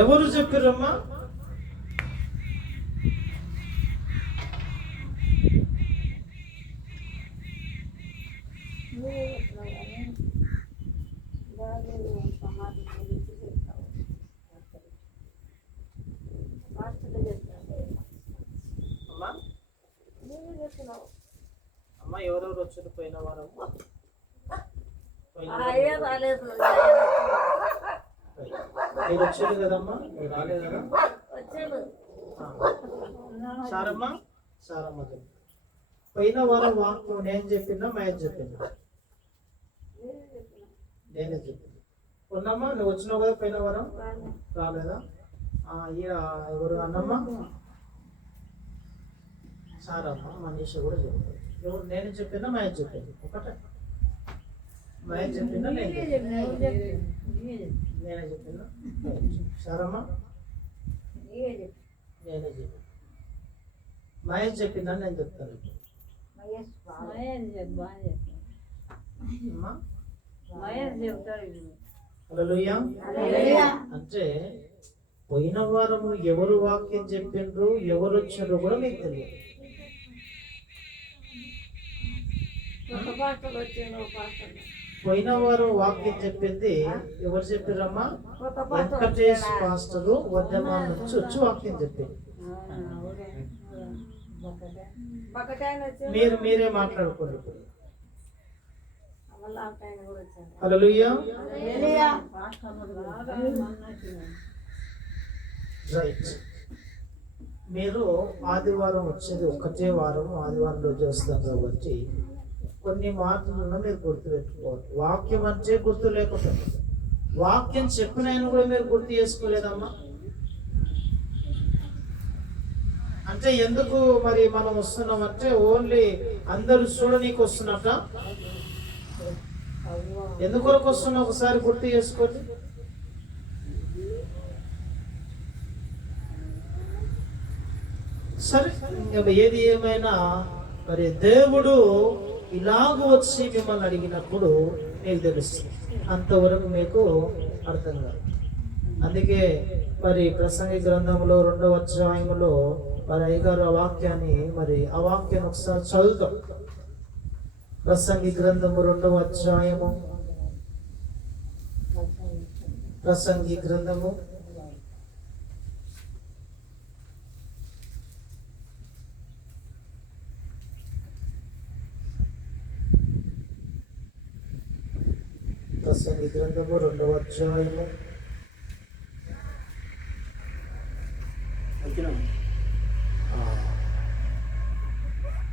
ఎవరు చెప్పారమ్మా? అమ్మా ఎవరెవరు వచ్చారు పోయిన వారం? మీరు వచ్చారు కదమ్మా, మీరు రాలేదు కదా? సారమ్మ సారమ్మ పోయిన వారం వాక్యం నేను చెప్పినా మహేష్ చెప్పిందా? నేనే చెప్పింది. ఉన్నమ్మా నువ్వు వచ్చినావు కదా పోయిన వారం, రాలేదా? ఎవరు అన్నమ్మా? సారమ్మ మనీష కూడా చెప్తారు. ఎవరు నేను చెప్పినా మహేష్ చెప్పింది? ఒకటే మహేష్ చెప్పిందా? నేనే చెప్పినా? సారమ్మ నేనే చెప్పి మహేష్ చెప్పిందా? నేను చెప్తాను. అంటే పోయిన వారము ఎవరు వాక్యం చెప్పిండ్రు, ఎవరు వచ్చిండ్రు కూడా మీకు తెలియదు. పోయిన వారం వాక్యం చెప్పింది ఎవరు చెప్పారమ్మా? వెంకటేష్ పాస్టరు వద్దమాన నుంచి వచ్చి వాక్యం చెప్పింది. మీరే మాట్లాడుకోండి. హల్లెలూయా. రైట్. మీరు ఆదివారం వచ్చేది ఒక్కటే వారం, ఆదివారం రోజు వస్తాం కాబట్టి కొన్ని మాటలను మీరు గుర్తుపెట్టుకోవాలి. వాక్యం అంటే గుర్తు లేకుండా, వాక్యం చెప్పిన ఆయన కూడా మీరు గుర్తు చేసుకోలేదమ్మా. అంటే ఎందుకు మరి మనం వస్తున్నామంటే ఓన్లీ అందరూ చూడనీకి వస్తున్నట్ట? ఎందుకొరకు వస్తున్నా ఒకసారి గుర్తు చేసుకోండి. సరే, ఏది ఏమైనా మరి దేవుడు ఇలాగ వచ్చి మిమ్మల్ని అడిగినప్పుడు మీకు తెలుస్తుంది, అంతవరకు మీకు అర్థం కాదు. అందుకే మరి ప్రసంగి గ్రంథంలో 2వ అధ్యాయంలో మరి అయ్యగారు ఆ వాక్యాన్ని ఆ వాక్యాన్ని ఒకసారి చదువుతాం. ప్రసంగి గ్రంథము 2వ అధ్యాయము, ప్రసంగి గ్రంథము 2వ అధ్యాయము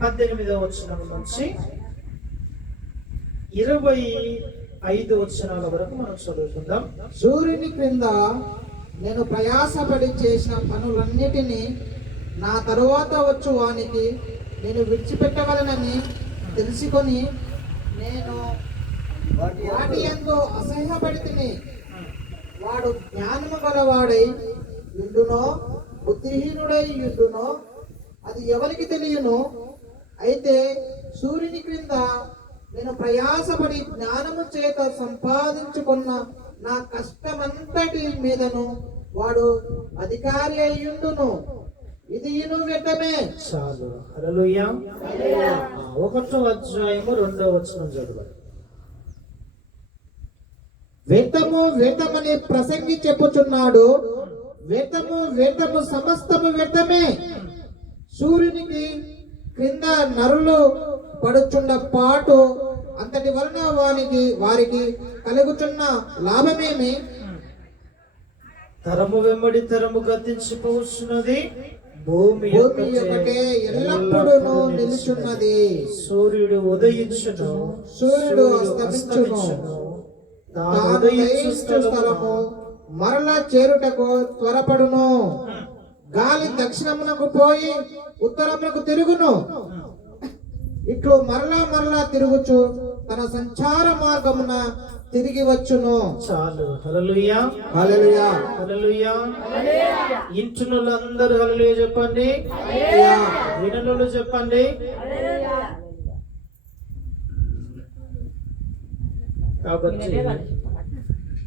18వ వచనం నుంచి 25 వచనాల వరకు మనం చదువుకుందాం. సూర్యుని క్రింద నేను ప్రయాసపడి చేసిన పనులన్నిటినీ నా తరువాత వచ్చు వానికి నేను విడిచిపెట్టవలనని తెలుసుకొని నేను వాటి యందు అసహ్యపడితిని. వాడు జ్ఞానము గలవాడై యుండునో బుద్ధిహీనుడై యుండునో అది ఎవరికి తెలియను. అయితే సూర్యుని క్రింద నేను ప్రయాసపడి జ్ఞానము చేత సంపాదించుకున్న నా కష్టమంతటి మీదను వాడు అధికారి అయ్యుండును. ఇది వ్యర్థమే. చాలు. హల్లెలూయా. 1వ అధ్యాయము 2వ వచనం చదవండి. వ్యర్థము వ్యర్థమని ప్రసంగి చెప్పుచున్నాడు. వ్యర్థము వ్యర్థము సమస్తము వ్యర్థమే. సూర్యునికి క్రింద నరులు పడుచున్న పాటు అంతటి వలన వారికి కలుగుచున్న లాభమేమి? తరము వెంబడి తరము గతించిపోతున్నది, భూమి ఒకటే ఎల్లప్పుడూ నిలుచున్నది. సూర్యుడు ఉదయించును, సూర్యుడు అస్తమించును. స్థలము మరలా చేరుటకు త్వరపడును. గాలి దక్షిణమునకు పోయి ఉత్తరమునకు తిరుగును. ఇట్లు మరలా తిరుగుచు తన సంచార మార్గమున తిరిగి వచ్చును. చాలు. హల్లెలూయా. హల్లెలూయా. హల్లెలూయా. ఇంటునులు అందరూ హల్లెలూయా చెప్పండి. విననులు చెప్పండి. కాబట్టి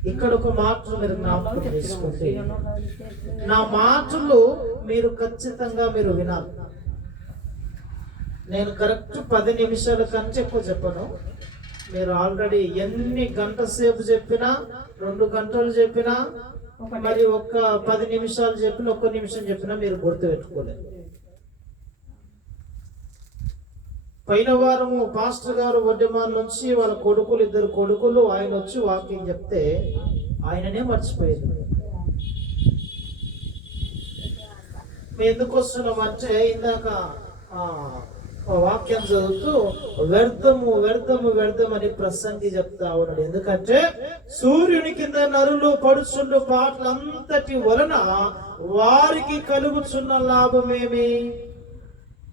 ఇక్కడ ఒక మాట మీరు జ్ఞాపకం చేసుకోండి. నా మాటలు మీరు ఖచ్చితంగా మీరు వినాలి. నేను కరెక్ట్ 10 నిమిషాల కంటే ఎక్కువ చెప్పను. మీరు ఆల్రెడీ ఎన్ని గంట సేపు చెప్పినా, 2 గంటలు చెప్పినా, మరి ఒక 10 నిమిషాలు చెప్పినా, 1 నిమిషం చెప్పినా మీరు గుర్తు పెట్టుకోలేదు. పైన వారము పాస్టర్ గారు వడ్డెమాన్ నుంచి వాళ్ళ కొడుకులు, 2 కొడుకులు, ఆయన వచ్చి వాకింగ్ చెప్తే ఆయననే మర్చిపోయేది. మేము ఎందుకు వస్తున్నామంటే ఇందాక వాక్యం చదువుతూ వ్యర్థము వ్యర్థము వ్యర్థం అని ప్రసంగి చెప్తా ఉన్నాడు. ఎందుకంటే సూర్యుని కింద నరులు పడుచుండు పాటలంతటి వలన వారికి కలుగుచున్న లాభమేమి?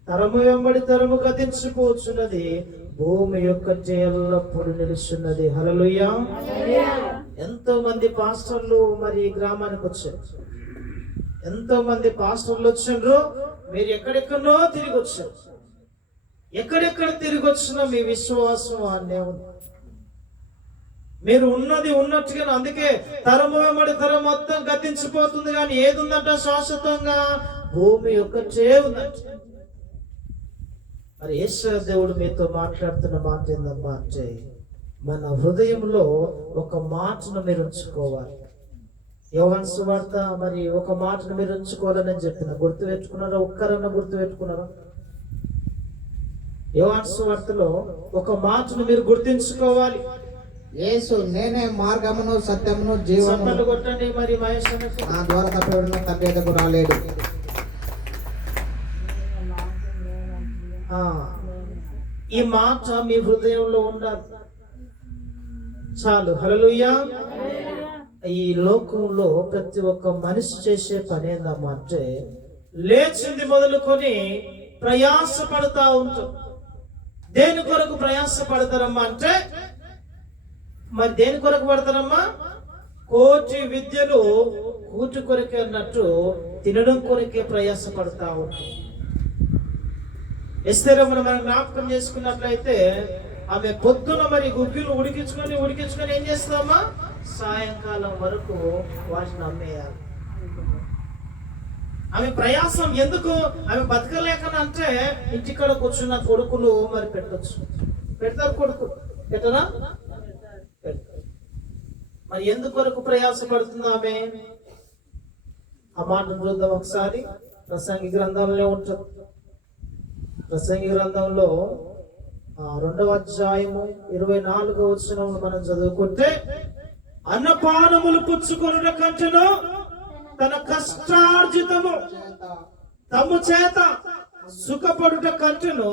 తరము వెంబడి తరము గతించిపోచున్నది, భూమి యొక్క ఎల్లప్పుడు నిలుస్తున్నది. హల్లెలూయా. ఎంతో మంది పాస్టర్లు మరి గ్రామానికి వచ్చారు. ఎంతో మంది పాస్టర్లు వచ్చిండ్రు. మీరు ఎక్కడెక్కడో తిరిగి వచ్చారు. ఎక్కడెక్కడ తిరిగి వచ్చినా మీ విశ్వాసం అనే ఉంది. మీరు ఉన్నది ఉన్నట్టుగా, అందుకే తరము వెంబడి తరం మొత్తం గతించిపోతుంది, కానీ ఏది ఉందంట శాశ్వతంగా? భూమి ఒక్కటే ఉందంట. మరి యేసు దేవుడు మీతో మాట్లాడుతున్న మాట ఏందమ్మా అంటే, మన హృదయంలో ఒక మాటను మీరు ఉంచుకోవాలి. యోహాను సువార్త మరి ఒక మాటను మీరు ఉంచుకోవాలని చెప్పిన, గుర్తు పెట్టుకున్నారా? ఒక్కరన్నా గుర్తు పెట్టుకున్నారా? యోహాను సువార్తలో ఒక మాటను మీరు గుర్తించుకోవాలి. యేసు నేనే మార్గమును సత్యమును జీవమును. కొట్టండి మరి మహేష్, నా ద్వారా తప్పబడిన తండ్రి ఎదుగు రాలేడు. ఈ మాట మీ హృదయంలో ఉండాలి, చాలు. హల్లెలూయా. ఈ లోకంలో ప్రతి ఒక్క మనిషి చేసే పని ఏందమ్మా అంటే, లేచింది మొదలుకొని ప్రయాస పడతా ఉంటాం. దేని కొరకు ప్రయాస పడతారమ్మా అంటే, మరి దేని కొరకు పడతారమ్మా? కోటి విద్యలు కూటి కొరకే అన్నట్టు తినడం కొరకే ప్రయాస పడతా ఉంటాం. ఎస్తేరమ్మను మనం జ్ఞాపకం చేసుకున్నట్లయితే, ఆమె పొద్దున మరి గుగ్గిలు ఉడికించుకొని ఏం చేస్తామా? సాయంకాలం వరకు వాటిని అమ్మేయాలి. ఆమె ప్రయాసం ఎందుకు? ఆమె బతకలేకనంటే ఇంటికాడ కూర్చున్న కొడుకులు మరి పెడతారు. కొడుకు పెట్టరా? మరి ఎందుకొరకు ప్రయాస పడుతుంది ఆమె? ఆ మాటను చూద్దాం ఒకసారి. ప్రసంగి గ్రంథంలో ఉంటుంది. ప్రసంగి గ్రంథంలో 2వ అధ్యాయము 24వ వచనమును మనం చదువుకుంటే, అన్నపానములు పుచ్చుకొనుట కంటెను తన కష్టార్జితము తమ్ము చేత సుఖపడుట కంటెను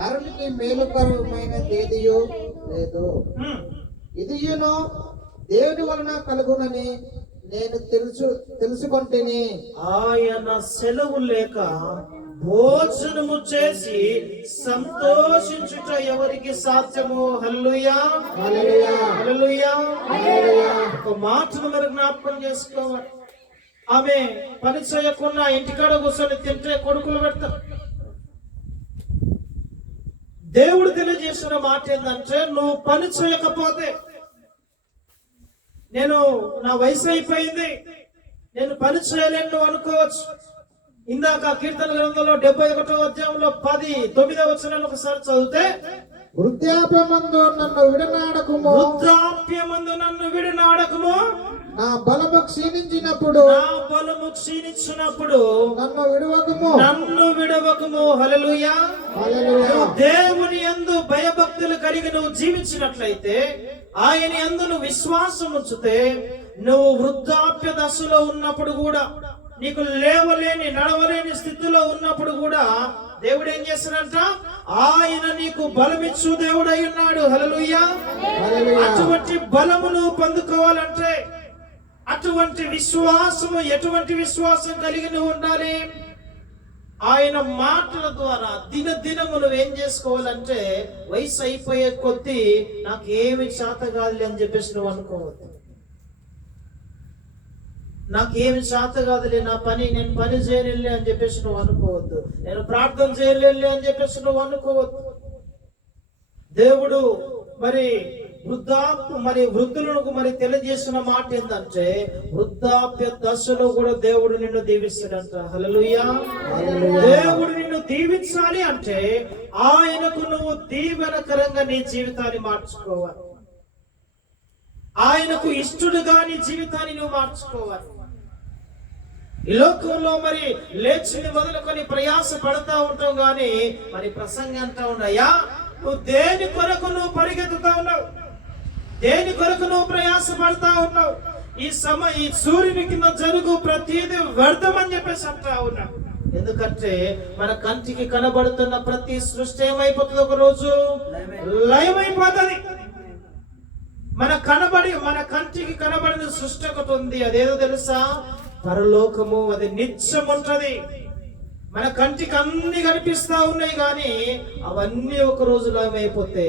నరునికి మేలుకరమైన దేదియు లేదు. ఇదియును దేవుని వలన కలుగునని నేను తెలుసుకొంటిని. ఆయన సెలవు లేక భోజనము చేసి సంతోషించుట ఎవరికి సాధ్యము? హల్లెలూయా, హల్లెలూయా, హల్లెలూయా. ఒక మాటను మీరు జ్ఞాపకం చేసుకోవాలి. ఆమె పని చేయకుండా ఇంటికాడ కూర్చొని తింటే కొడుకులు పెడతారు. దేవుడు తెలియజేస్తున్న మాట ఏంటంటే, నువ్వు పని చేయకపోతే, నా వయసు అయిపోయింది, నేను పని చేయలేను నువ్వు అనుకోవచ్చు. ఇందాక కీర్తన గ్రంథంలో 71వ అధ్యాయంలో 9వ వచనాన్ని ఒకసారి చదివితే, వృద్ధాప్యమందు నన్ను విడనాడకుము, నా బలము క్షీణించినప్పుడు నన్ను విడవకుము. హల్లెలూయా, హల్లెలూయా. దేవుని యందు భయభక్తులు కలిగి నువ్వు జీవించినట్లయితే, ఆయన యందు నువ్వు విశ్వాసం ఉంచితే, నువ్వు వృద్ధాప్య దశలో ఉన్నప్పుడు కూడా, నీకు లేవలేని నడవలేని స్థితిలో ఉన్నప్పుడు కూడా దేవుడు ఏం చేస్తాడంట? ఆయన నీకు బలమిచ్చు దేవుడు అయి ఉన్నాడు. హల్లెలూయా. అటువంటి బలమును పొందుకోవాలంటే, అటువంటి విశ్వాసము, ఎటువంటి విశ్వాసం కలిగి నువ్వు ఉండాలి? ఆయన మాటల ద్వారా దినదినము నువ్వు ఏం చేసుకోవాలంటే, వయసు అయిపోయే కొద్దీ నాకు ఏమి చేత కాదులే అని చెప్పేసి నువ్వు అనుకోవద్దు. నాకేమి చేత కాదులే, నేను పని చేయలే అని చెప్పేసి నువ్వు అనుకోవద్దు. నేను ప్రార్థన చేయలే అని చెప్పేసి నువ్వు అనుకోవద్దు. దేవుడు మరి వృద్ధులకు మరి తెలియజేసిన మాట ఏంటంటే వృద్ధాప్య దశలో కూడా దేవుడు నిన్ను దీవిస్తాడంట. హల్లెలూయా. దేవుడు నిన్ను దీవించాలి అంటే ఆయనకు నువ్వు దీవెనకరంగా నీ జీవితాన్ని మార్చుకోవాలి. ఆయనకు ఇష్టడుగా నీ జీవితాన్ని నువ్వు మార్చుకోవాలి. ఈ లోకంలో మరి లేచిని మొదలుకొని ప్రయాస పడతా ఉంటావు గాని మరి ప్రసంగం అంటా ఉన్నాయా, నువ్వు దేని కొరకు నువ్వు పరిగెత్తుతా ఉన్నావు, దేని కొరకు నువ్వు ప్రయాస పడతా ఉన్నావు, ఈ సూర్యుని కింద జరుగు ప్రతిదీ వ్యర్థం అని చెప్పేసి అంటా ఉన్నావు. ఎందుకంటే మన కంటికి కనబడుతున్న ప్రతి సృష్టి ఏమైపోతుంది, ఒక రోజు లయమైపోతుంది. మన కంటికి కనబడిన సృష్టి ఒకటి ఉంది, అదేదో తెలుసా, పరలోకము. అది నిత్యం ఉంటది. మన కంటికి అన్ని కనిపిస్తా ఉన్నాయి కానీ అవన్నీ ఒక రోజు లయమైపోతే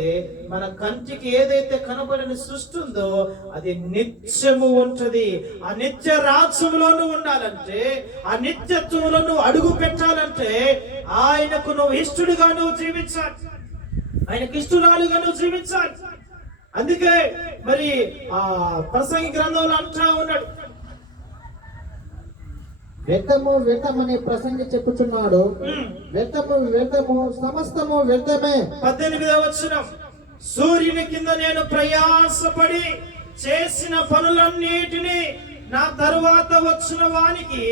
మన కంటికి ఏదైతే కనబడిన సృష్టి ఉందో అది నిత్యము ఉంటది. ఆ నిత్య రాజ్యంలోనూ ఉండాలంటే, ఆ నిత్యత్వంలో నువ్వు అడుగు పెట్టాలంటే ఆయనకు నువ్వు ఇష్టడుగా నువ్వు జీవించాలి, ఆయనకు ఇష్టరాలుగా నువ్వు జీవించాలి. అందుకే మరి ఆ ప్రసంగి గ్రంథంలో అంటా ఉన్నాడు, వ్యర్థము వ్యర్థమని ప్రసంగి చెప్పుచున్నాడు. వ్యర్థము వ్యర్థము సమస్తము వ్యర్థమే. 18వ వచనం, సూర్యుని కింద నేను ప్రయాసపడి చేసిన పనులన్నిటినీ నా తరువాత వచ్చిన వానికి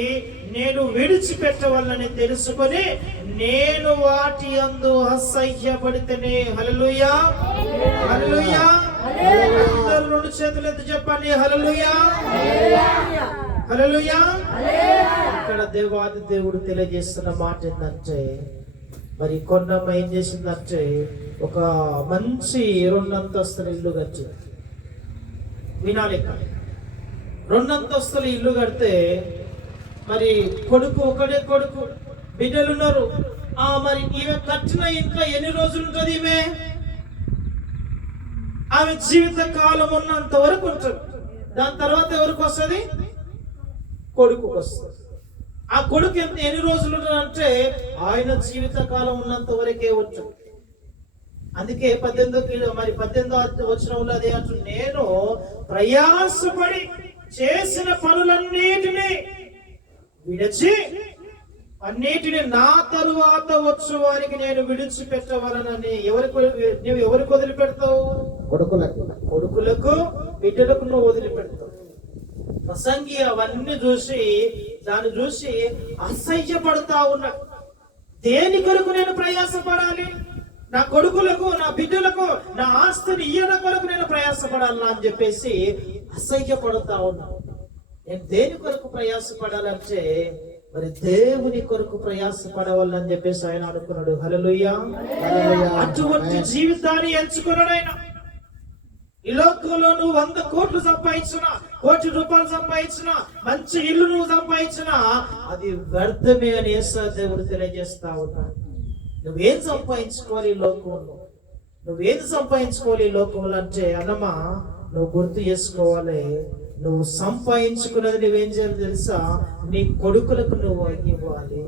నేను విడిచిపెట్టవలని తెలుసుకొని నేను వాటి యందు అసహ్యపడితేనే. హల్లెలూయా, హల్లెలూయా. అందరూ రెండు చేతులు ఎత్తి చెప్పండి, హల్లెలూయా, హల్లెలూయా. ఇక్కడ దేవాది దేవుడు తెలియజేస్తున్న మాట ఏంటంటే, మరి కొన్నమ్మ ఏం చేసిందంటే ఒక మంచి 2 అంతస్తుల ఇల్లు కట్టి, వినాలి, 2 అంతస్తుల ఇల్లు కడితే మరి ఒకడే కొడుకు, బిడ్డలు ఉన్నారు. మరి ఈమె కట్టిన ఇంట్లో ఎన్ని రోజులు ఉంటుంది? ఆమె జీవిత కాలం ఉన్నంత వరకు ఉంటుంది. దాని తర్వాత ఎవరికి వస్తుంది? కొడుకు వస్తుంది. ఆ కొడుకు ఎన్ని రోజులు అంటే ఆయన జీవిత కాలం ఉన్నంత వరకే ఉంటుంది. అందుకే 18వ వచనంలో అదే అంటుంది, నేను ప్రయాసపడి చేసిన పనులన్నిటినీ విడిచి అన్నిటిని నా తరువాత వచ్చు వారికి నేను విడిచిపెట్టవలనని. నువ్వు ఎవరికి వదిలిపెడతావు? కొడుకులకు బిడ్డలకు నువ్వు వదిలిపెడతావు. ప్రసంగి అవన్నీ దాన్ని చూసి అసహ్యపడతా ఉన్నాడు. దేని కొరకు నేను ప్రయాసపడాలి? నా కొడుకులకు, నా బిడ్డలకు, నా ఆస్తిని ఈయన కొరకు నేను ప్రయాసపడాలా అని చెప్పేసి అసహ్యపడతా ఉన్నాను. నేను దేని కొరకు ప్రయాసపడాలంటే మరి దేవుని కొరకు ప్రయాసపడవాలని చెప్పేసి ఆయన అనుకున్నాడు. హల్లెలూయా. అటువంటి జీవితాన్ని ఎంచుకున్నాడు ఆయన. ఈ లోకంలో నువ్వు 100 కోట్లు సంపాదించినా, 1 కోటి రూపాయలు సంపాదించినా, మంచి ఇల్లు నువ్వు సంపాదించినా అది వ్యర్థమే అని యేసు దేవుడు తెలియజేస్తా ఉన్నాడు. నువ్వేం సంపాదించుకోవాలి ఈ లోకంలో? నువ్వేది సంపాదించుకోవాలి ఈ లోకంలో అంటే అన్నమా, నువ్వు గుర్తు చేసుకోవాలి, నువ్వు సంపాదించుకున్నది నువ్వేం చేయాలి తెలుసా? నీ కొడుకులకు నువ్వు ఇవ్వాలి.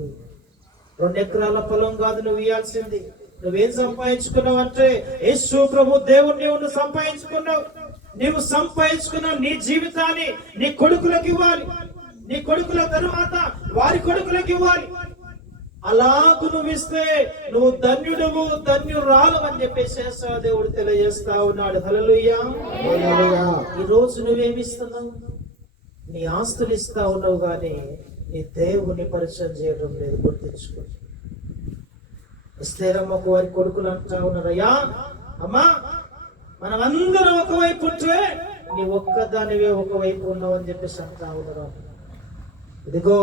2 ఎకరాల పొలం కాదు నువ్వు ఇవ్వాల్సింది. నువ్వేం సంపాదించుకున్నావు అంటే యేసు ప్రభు దేవుణ్ణి నువ్వు సంపాదించుకున్నావు. నీవు సంపాదించుకున్న నీ జీవితాన్ని నీ కొడుకులకు ఇవ్వాలి. నీ కొడుకుల తరువాత వారి కొడుకులకు ఇవ్వాలి. అలాగూ నువ్వు ఇస్తే నువ్వు ధన్యుడవు, ధన్యురాలు అని చెప్పేసి దేవుడు తెలియజేస్తా ఉన్నాడు. హల్లెలూయా. ఈ రోజు నువ్వేమిస్తున్నావు? నీ ఆస్తులు ఇస్తా ఉన్నావు కానీ నీ దేవుని పరిచయం చేయడం లేదు. గుర్తించుకో. ఎస్తేరమ్మకు వారి కొడుకులు అంటా ఉన్నారయ్యా, అమ్మా మనమందరం ఒకవైపు ఉంటే నీ ఒక్కదానివే ఒకవైపు ఉన్నావు అని చెప్పేసి అంటా ఉన్నారు. ఇదిగో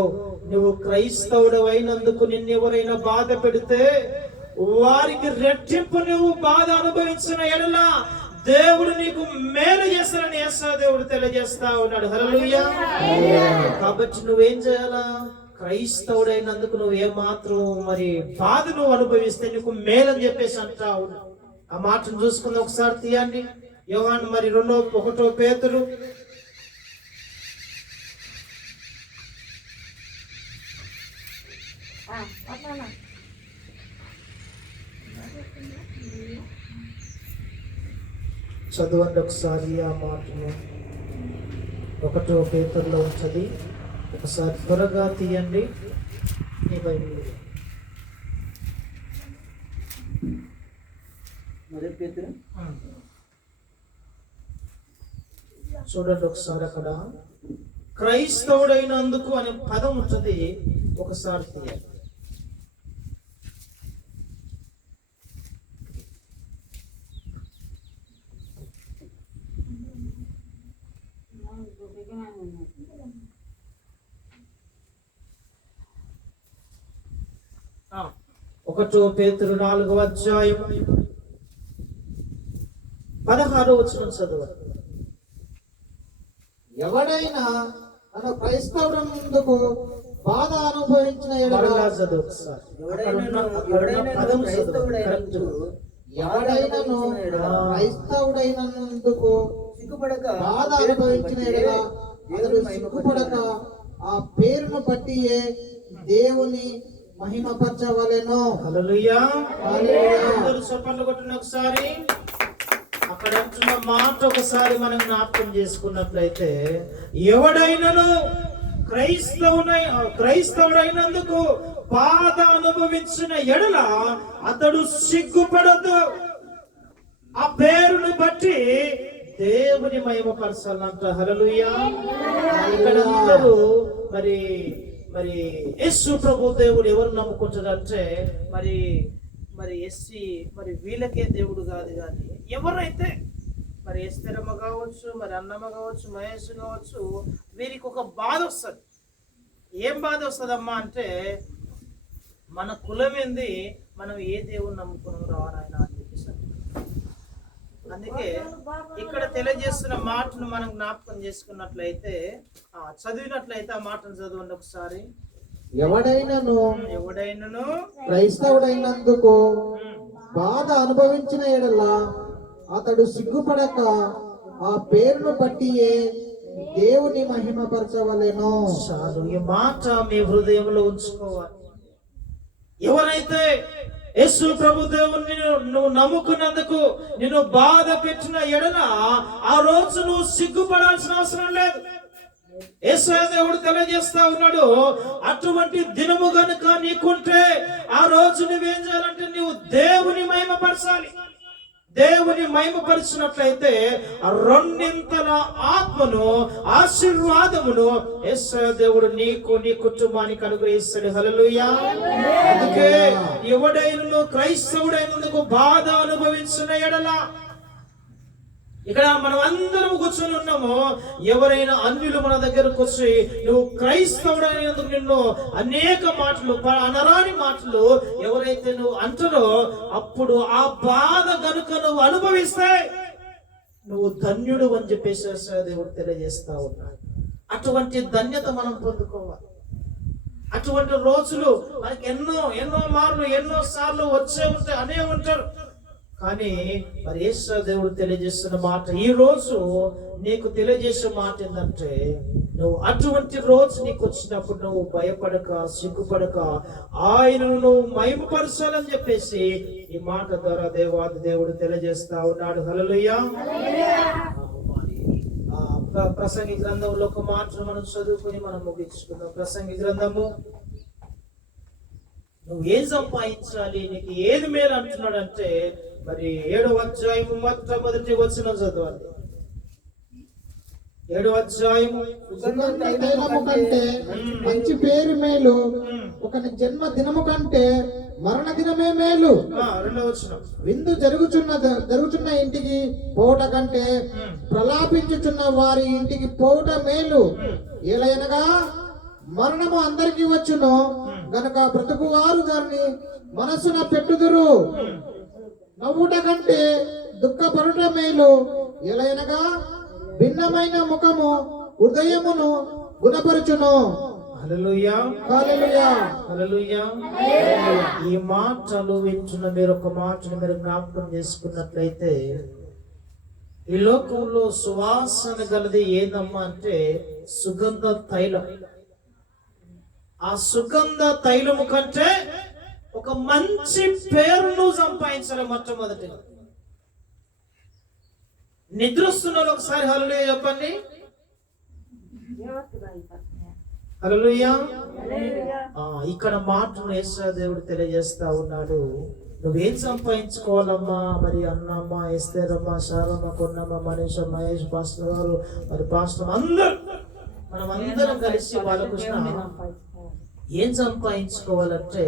నువ్వు క్రైస్తవుడు అయినందుకు నిన్నెవరైనా బాధ పెడితే వారికి రెట్టింపు నువ్వు బాధ అనుభవించిన ఎడల దేవుడు నీకు మేలు చేస్తానని దేవుడు తెలియజేస్తా ఉన్నాడు. హల్లెలూయా. కాబట్టి నువ్వేం చేయాలా? క్రైస్తవుడైనందుకు నువ్వు ఏమాత్రం మరి బాధ నువ్వు అనుభవిస్తే నీకు మేలని చెప్పేసి అంటావు. ఆ మాటను చూసుకుని ఒకసారి తీయండి. యోహాను మరి 1 పేతురు చదవండి ఒకసారి ఆ మాటను. 1 పేతురులో ఉంటది. ఒకసారి త్వరగా తీయండి ఈ బైబిల్. 1 పేతురు చూడండి ఒకసారి. అక్కడ క్రైస్తవుడైనందుకు అనే పదం ఉంటుంది. ఒకసారి తీయండి. ఆ, 1 పేతురు 4వ అధ్యాయం 16వ వచనం చదవండి. ఎవడైనా తన క్రైస్తవుడందుకు బాధ అనుభవించిన ఎడల మరలా చదువు ఒకసారి. అక్కడ ఉన్న పదం చదువు. కరెక్ట్. ఎవడైనను క్రైస్తవుడైనందుకు సిగ్గుపడక బాధ అనుభవించిన ఎడల అతడు సిగ్గుపడక ఆ పేరును బట్టియే దేవుని మహిమపరచవలెను. హల్లెలూయా. హల్లెలూయా. అందరూ చప్పట్లు కొట్టండి ఒకసారి. అక్కడ అంటున్న మాట ఒకసారి మనం జ్ఞాపకం చేసుకున్నట్లయితే, ఎవడైనను క్రైస్తవుడైనందుకు బాధ అనుభవించిన ఎడల అతడు సిగ్గుపడదు, ఆ పేరును బట్టి దేవుని మహిమపరచాలంట. హల్లెలూయా. ఇక్కడ అందరూ మరి మరి యేసు ప్రభు దేవుడు ఎవరు నమ్ముకుంటారంటే మరి ఎస్సీ మరి వీళ్ళకే దేవుడు కాదు, కానీ ఎవరైతే మరి ఎస్తరమ్మ కావచ్చు, మరి అన్నమ్మ కావచ్చు, మహేష్ కావచ్చు, వీరికి ఒక బాధ వస్తుంది. ఏం బాధ వస్తుందమ్మా అంటే, మన కులం ఏంది, మనం ఏ దేవుని నమ్ముకున్నాం రావాలైనా అని చెప్పేసి. అందుకే ఇక్కడ తెలియజేస్తున్న మాటను మనం జ్ఞాపకం చేసుకున్నట్లయితే, చదివినట్లయితే ఆ మాటను చదవండి ఒకసారి. ఎవడైనను క్రైస్తవుడైనందుకు బాధ అనుభవించిన ఎడల అతడు సిగ్గుపడక ఆ పేరును బట్టియే దేవుని మహిమపరచవలెను. చాలు, ఈ మాట మీ హృదయంలో ఉంచుకోవాలి. ఎవరైతే యేసు ప్రభు దేవుని నువ్వు నమ్ముకున్నందుకు నిన్ను బాధ పెట్టిన ఎడల ఆ రోజు నువ్వు సిగ్గుపడాల్సిన అవసరం లేదు. యేసయ్య దేవుడు తెలియజేస్తా ఉన్నాడు, అటువంటి దినము గనుక నీకుంటే ఆ రోజు నువ్వేం చేయాలంటే నువ్వు దేవుని మహిమపరచాలి. దేవుని మహిమపరిచినట్లయితే రెండింతల ఆత్మను, ఆశీర్వాదమును యేసయ్య దేవుడు నీకు, నీ కుటుంబానికి అనుగ్రహిస్తాడు. హల్లెలూయా. అందుకే ఎవడైనను క్రైస్తవుడైనందుకు బాధ అనుభవించిన ఎడల, ఇక్కడ మనం అందరం కూర్చొని ఉన్నాము. ఎవరైనా అన్యులు మన దగ్గరకు వచ్చి నువ్వు క్రైస్తవుడైనందుకు నిన్ను అనేక మాటలు, అనరాని మాటలు ఎవరైతే నువ్వు అంటారో, అప్పుడు ఆ బాధ గనుక నువ్వు అనుభవిస్తే నువ్వు ధన్యుడు అని చెప్పేసి దేవుడు తెలియజేస్తా ఉన్నాడు. అటువంటి ధన్యత మనం పొందుకోవాలి. అటువంటి రోజులు మనకి ఎన్నో మార్లు, ఎన్నో సార్లు వచ్చే ఉంటాయి, అనే ఉంటారు. కానీ మరి యేసు దేవుడు తెలియజేస్తున్న మాట, ఈ రోజు నీకు తెలియజేసే మాట ఏంటంటే, నువ్వు అటువంటి రోజు నీకు వచ్చినప్పుడు నువ్వు భయపడక, సిగ్గుపడక ఆయనను నువ్వు మహిమపరచాలని చెప్పేసి ఈ మాట ద్వారా దేవాది దేవుడు తెలియజేస్తా ఉన్నాడు. హల్లెలూయా. ప్రసంగి గ్రంథంలో ఒక మాటను మనం చదువుకుని మనం ముగించుకుందాం. ప్రసంగి గ్రంథము, నువ్వు ఏం సంపాదించాలి, నీకు ఏది మేలు అంటున్నాడు అంటే, మరి 7వ అధ్యాయము మొట్టమొదటి వచనం చదవండి. 7వ అధ్యాయము. తైలము కంటే మంచి పేరు మేలు, ఒకని జన్మ దినము కంటే మరణ దినమే మేలు. 2వ వచనం. విందు జరుగుచున్న ఇంటికి పోవుట కంటే ప్రలాపించుచున్న వారి ఇంటికి పోవుట మేలు. ఏలయనగా మరణము అందరికీ వచ్చును గనక బ్రతుకువారు దాన్ని మనసున పెట్టుదురు. నవ్వుట కంటే దుఃఖపడుట మేలు. ఎలయనగా భిన్నమైన ముఖము హృదయమును గుణపరచును. హల్లెలూయా. హల్లెలూయా. హల్లెలూయా. ఈ మాటలు వింటున్న మీరు ఒక మాటను మీరు జ్ఞాపకం చేసుకున్నట్లయితే, ఈ లోకంలో సువాసన గలది ఏదమ్మా అంటే సుగంధ తైలం. ఆ సుగంధ తైలము కంటే ఒక మంచి పేరును సంపాదించాలి. మొట్టమొదటిగా నిద్రస్తున్నారు ఒకసారి హల్లెలూయా చెప్పండి. హల్లెలూయా. ఇక్కడ మాటను యేసు దేవుడు తెలియజేస్తా ఉన్నాడు. నువ్వేం సంపాదించుకోవాలమ్మా? మరి అన్నమ్మ, ఎస్తేరమ్మ, శారమ్మ, కొన్నమ్మ, మనీష, మహేష్, పాస్టర్ గారు, మరి పాస్టర్ మనం అందరం కలిసి వాళ్ళకు ఏం సంపాదించుకోవాలంటే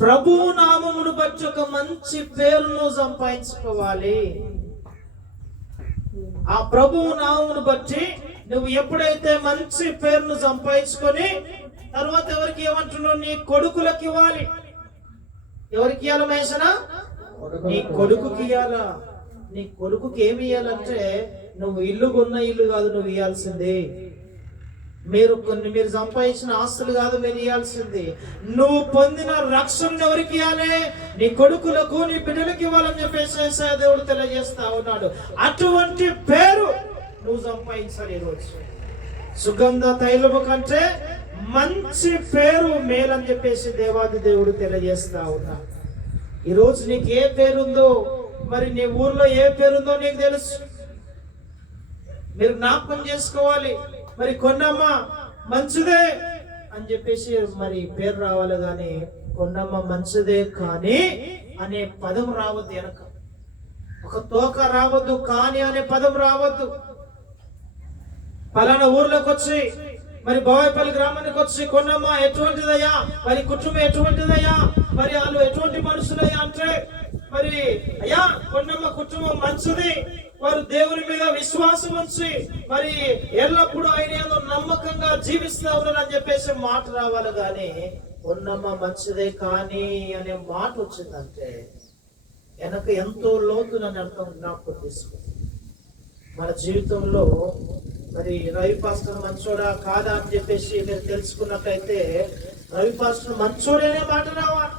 ప్రభు నామమును బట్టి ఒక మంచి పేరును సంపాదించుకోవాలి. ఆ ప్రభు నామమును బట్టి నువ్వు ఎప్పుడైతే మంచి పేరును సంపాదించుకొని తర్వాత ఎవరికి ఏమంటున్నావు? నీ కొడుకులకు ఇవ్వాలి. ఎవరికి ఇవ్వాలి మహేషనా? నీ కొడుకుకి ఇవ్వాలా. నీ కొడుకుకి ఏమి ఇవ్వాలంటే నువ్వు ఇల్లు కొన్న ఇల్లు కాదు నువ్వు ఇవ్వాల్సింది. మీరు సంపాదించిన ఆస్తులు కాదు మీరు ఇవ్వాల్సింది. నువ్వు పొందిన రక్షణ ఎవరికి ఇవ్వాలి? నీ కొడుకులకు, నీ బిడ్డలకు ఇవ్వాలని చెప్పేసి దేవుడు తెలియజేస్తా ఉన్నాడు. అటువంటి పేరు నువ్వు సంపాదించాలి. ఈరోజు సుగంధ తైలము కంటే మంచి పేరు మేలని చెప్పేసి దేవాది దేవుడు తెలియజేస్తా ఉన్నా. ఈరోజు నీకు ఏ పేరుందో, మరి నీ ఊర్లో ఏ పేరుందో నీకు తెలుసు. మీరు జ్ఞాపకం చేసుకోవాలి. మరి కొన్నమ్మ మంచిదే అని చెప్పేసి మరి పేరు రావాలి, కానీ కొన్నమ్మ మంచిదే కానీ అనే పదం రావద్దు. వెనక ఒక తోక రావద్దు, కానీ అనే పదం రావద్దు. పలానా ఊర్లోకి వచ్చి మరి బావాయిపల్లి గ్రామానికి వచ్చి కొన్నమ్మ ఎటువంటిదయ్యా, మరి కుటుంబం ఎటువంటిదయ్యా, మరి వాళ్ళు ఎటువంటి మనుషులయ్యా అంటే, మరి అయ్యా కొన్నమ్మ కుటుంబం మంచిది, వారు దేవుని మీద విశ్వాసం ఉంచి మరి ఎల్లప్పుడూ ఆయన ఏదో నమ్మకంగా జీవిస్తా ఉన్నారని చెప్పేసి మాట రావాలి. కానీ కొన్నమ్మ మంచిదే కానీ అనే మాట వచ్చిందంటే వెనక ఎంతో లోతు నన్ను అర్థం జ్ఞాపకం తీసుకో. మన జీవితంలో మరి రవి పాస్టర్ మంచోడా కాదా అని చెప్పేసి మీరు తెలుసుకున్నట్లయితే రవి పాస్టర్ మంచోడేనే మాట రావాలి.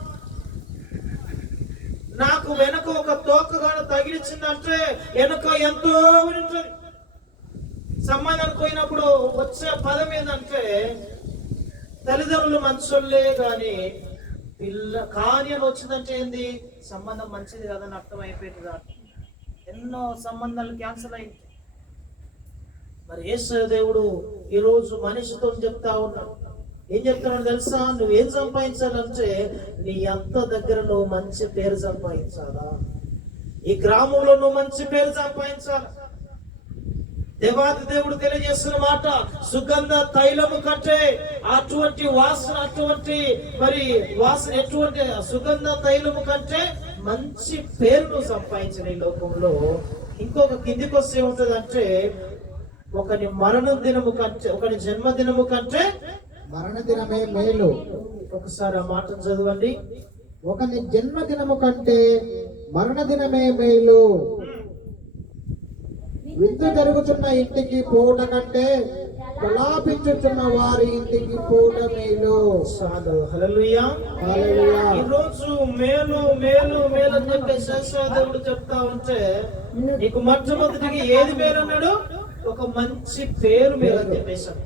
నాకు వెనక ఒక తోకగాను తగిలించిందంటే వెనక ఎంతో ఉంటుంది. సంబంధానికి పోయినప్పుడు వచ్చే పదం ఏంటంటే తల్లిదండ్రులు మంచోళ్ళే కానీ కానీ అని వచ్చిందంటే ఏంది? సంబంధం మంచిది కదని అర్థం అయిపోయింది. కాదు ఎన్నో సంబంధాలు క్యాన్సిల్ అయింది. మరి యేసు దేవుడు ఈరోజు మనిషితో చెప్తా ఉన్నాడు. ఏం చెప్తున్నాడు తెలుసా? నువ్వేం సంపాదించాలంటే నీ అత్త దగ్గర నువ్వు మంచి పేరు సంపాదించాలా, ఈ గ్రామంలో నువ్వు మంచి పేరు సంపాదించాలా. దేవాది దేవుడు తెలియజేస్తున్న మాట, సుగంధ తైలము కంటే అటువంటి వాసన, అటువంటి మరి వాసన ఎటువంటి సుగంధ తైలము కంటే మంచి పేరు నువ్వు సంపాదించిన ఈ లోకంలో. ఇంకొక కిందికి వస్తే ఏముంటదంటే ఒకని మరణ దినము కంటే, ఒకని జన్మదినము కంటే మరణ దినమే మేలు. ఒకసారి ఆ మాట చదవండి. ఒకని జన్మదినము కంటే మరణ దినమే మేలు. విందు జరుగుతున్న ఇంటికి పోవుట కంటే ప్రలాపించుతున్న వారి ఇంటికి పోవుట మేలు. హల్లెలూయా. హల్లెలూయా. ఈరోజు మేలు మేలు మేలు అని చెప్పేసి దేవుడు చెప్తా ఉంటే నీకు మొట్టమొదటికి ఏది మేలు అన్నాడు? ఒక మంచి పేరు మేలు అని చెప్పేశాడు.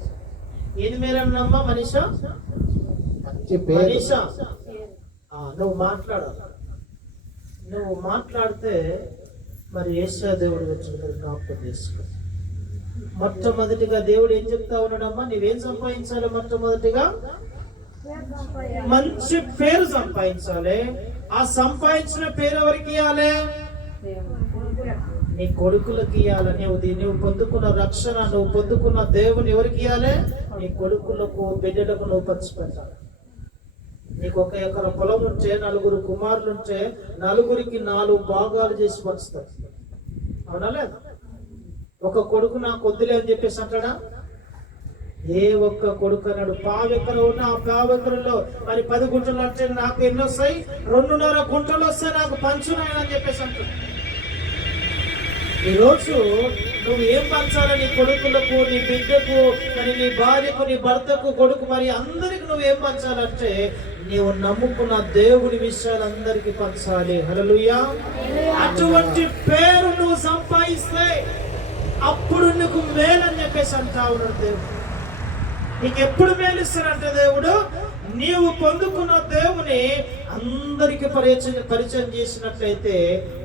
ఏది మేలు అన్నమ్మా? మనీషా, మనీషా నువ్వు మాట్లాడాలి. నువ్వు మాట్లాడితే మరి యేసు దేవుడు వచ్చిన జ్ఞాపకం చేసుకో. మొట్టమొదటిగా దేవుడు ఏం చెప్తా ఉన్నాడమ్మా? నీవేం సంపాదించాలి? మొట్టమొదటిగా మంచి పేరు సంపాదించాలి. ఆ సంపాదించిన పేరు ఎవరికి ఇవ్వాలి? నీ కొడుకులకి ఇవ్వాలి. నువ్వు పొందుకున్న రక్షణ, నువ్వు పొందుకున్న దేవుని ఎవరికి ఇవ్వాలి? నీ కొడుకులకు, బిడ్డలకు నువ్వు పంచిపెట్టాలి. నీకు 1 ఎకరం పొలం ఉంటే 4 కుమారులు ఉంటే 4కి 4 భాగాలు చేసి పంచుతారు. అవునా లేదా? ఒక కొడుకు నాకు వద్దులే అని చెప్పేసి అంటాడా? ఏ ఒక్క కొడుకు అన్నాడు? 1/4 ఎకరం ఉన్న ఆ 1/4 ఎకరంలో మరి 10 గుంటలు అంటే నాకు ఎన్ని వస్తాయి? 2.5 గుంటలు వస్తాయి నాకు పంచునాయని చెప్పేసి అంటాడు. ఈరోజు నువ్వు ఏం పంచాలి? నీ కొడుకులకు, నీ బిడ్డకు, మరి నీ భార్యకు, నీ భర్తకు, కొడుకు, మరి అందరికి నువ్వేం పంచాలంటే నీవు నమ్ముకున్న దేవుడి విషయాలు అందరికి పంచాలి. హల్లెలూయా. అటువంటి పేరు నువ్వు సంపాదిస్తే అప్పుడు నీకు మేలని చెప్పేసి అంటా ఉన్నాడు దేవుడు. నీకు ఎప్పుడు మేలు ఇస్తాడంటే దేవుడు, నీవు పొందుకున్న దేవుని అందరికి పరిచయం చేసినట్లయితే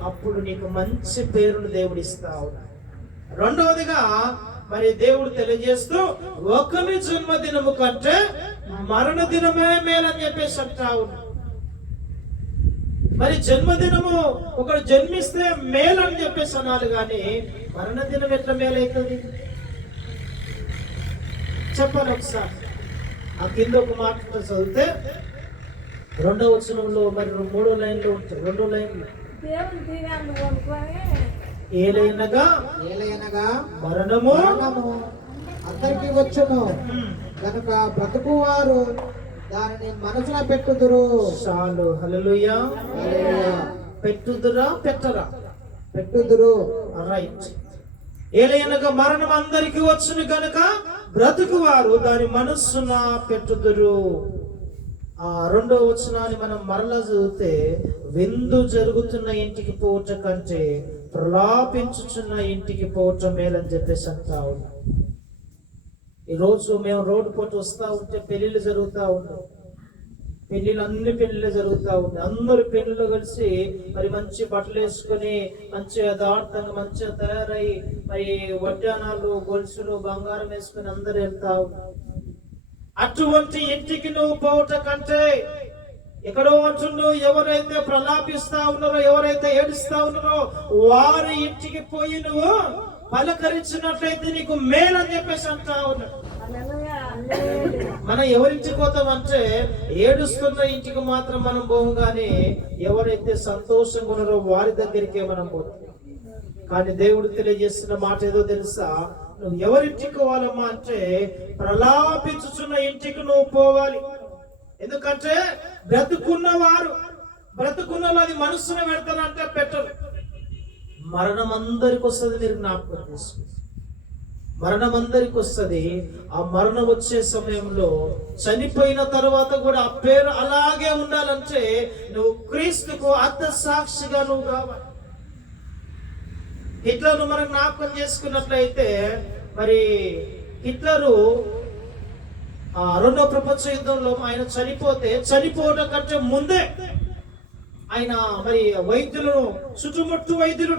అప్పుడు నీకు మంచి పేరును దేవుడు ఇస్తావు. రెండవదిగా మరి దేవుడు తెలియజేస్తూ ఒకరి జన్మదినము కంటే మరణ దినమే మేలని చెప్పేసి అంటావు. మరి జన్మదినము ఒకడు జన్మిస్తే మేలని చెప్పేసి అనాలి, కానీ మరణ దినం ఎట్లా మేలవుతుంది చెప్పాలి ఒకసారి. ఆ కింద ఒక మాట చదివితే 2వ వచనంలో మరి 3వ లైన్లో ఉంటుంది. 2వ లైన్లో ఏలైనగా మరణము అందరికి వచ్చును కనుక బ్రతుకువారు దానిని మనసున పెట్టుదురు. చాలు. హల్లెలూయా. పెట్టుదురా పెట్టరా? పెట్టుదురు. రైట్. ఏలైనగా మరణం అందరికి వచ్చును కనుక బ్రతుకువారు దాని మనస్సున పెట్టుదురు. ఆ 2వ వచనాన్ని మనం మరలా చదివితే విందు జరుగుతున్న ఇంటికి పోవటం కంటే ప్రలాపించుచున్న ఇంటికి పోవటం మేలని చెప్పేసి అంటా ఉన్నాం. ఈరోజు మేము రోడ్డు పోటీ వస్తూ ఉంటే పెళ్లిళ్ళు జరుగుతూ ఉంటాయి. అన్ని పెళ్లిళ్ళు జరుగుతూ ఉంటాయి. అందరూ పెళ్లిలో కలిసి మరి మంచి బట్టలు వేసుకొని మంచిగా యథార్థంగా మంచిగా తయారై మరి వడ్డానాలు గొలుసులు బంగారం వేసుకొని అందరు వెళ్తా ఉంటారు. అటువంటి ఇంటికి నువ్వు పోవటం కంటే ఎక్కడో అంటున్నావు, ఎవరైతే ప్రలాపిస్తా ఉన్నారో ఎవరైతే ఏడుస్తా ఉన్నారో వారి ఇంటికి పోయి నువ్వు పలకరించినట్లయితే నీకు మేలని చెప్పేసి అంటా ఉన్నాడు. మనం ఎవరింటికి పోతామంటే ఏడుస్తున్న ఇంటికి మాత్రం మనం పోము, కానీ ఎవరైతే సంతోషంగా ఉన్నారో వారి దగ్గరికే మనం పోతాం. కానీ దేవుడు తెలియజేస్తున్న మాట ఏదో తెలుసా? నువ్వు ఎవరింటికి పోవాలమ్మా అంటే ప్రలాపించుచున్న ఇంటికి నువ్వు పోవాలి. ఎందుకంటే బ్రతుకున్న అది మనస్సును పెడతానంటే పెట్టరు. మరణం అందరికి వస్తుంది. మీరు జ్ఞాపకం చేసుకోండి, మరణం అందరికి వస్తుంది. ఆ మరణం వచ్చే సమయంలో చనిపోయిన తర్వాత కూడా ఆ పేరు అలాగే ఉండాలంటే నువ్వు క్రీస్తుకు అర్థ సాక్షిగా నువ్వు కావాలి. హిట్లర్ను మనం జ్ఞాపకం చేసుకున్నట్లయితే మరి హిట్లరు 2వ ప్రపంచ యుద్ధంలో ఆయన చనిపోవడం కంటే ముందే ఆయన మరి వైద్యులను చుట్టుముట్టు వైద్యులు